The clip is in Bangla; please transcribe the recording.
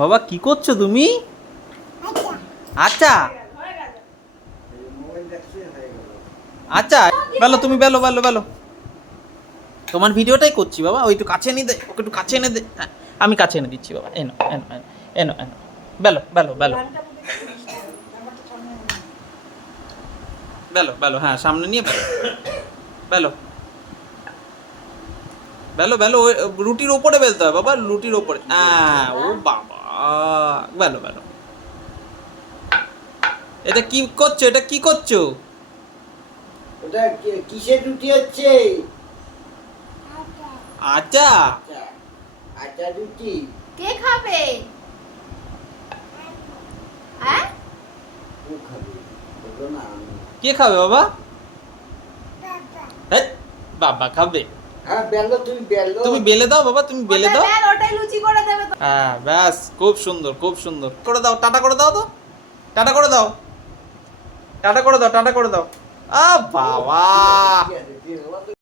বাবা কি করছো তুমি? আচ্ছা আচ্ছা বেলো, তুমি বেলো বেলো বেলো। তোমার ভিডিওটাই করছি বাবা। ওই একটু কাছে এনে দে, ওকে একটু কাছে এনে দে। হ্যাঁ, আমি কাছে এনে দিচ্ছি বাবা। এনো এনো এনো এনো এনো বেলো বেলো বেলো বেলো বেলো। হ্যাঁ সামনে নিয়ে বেলো বেলো বেলো বেলো। ওই রুটির ওপরে বেলতে হয় বাবা, রুটির ওপরে। হ্যাঁ ও বাবা, বেলো বেলো। এটা কি করছো? এটা কি করছো? ওটা কিসের রুটি হচ্ছে? আচ্ছা আচ্ছা, আটা রুটি। কে খাবে? হ্যাঁ ও খাবে, বললো না আমি। কে খাবে বাবা? এই, বাবা খাবে। হ্যাঁ বেলো, তুমি বেলো। তুমি বেলে দাও বাবা, তুমি বেলে দাও। ওটাই লুচি করে দেবে তো। হ্যাঁ ব্যাস, খুব সুন্দর খুব সুন্দর। করে দাও, টাটা করে দাও তো, টাটা করে দাও, টাটা করে দাও, টাটা করে দাও। আ বাবা, ঠিক আছে।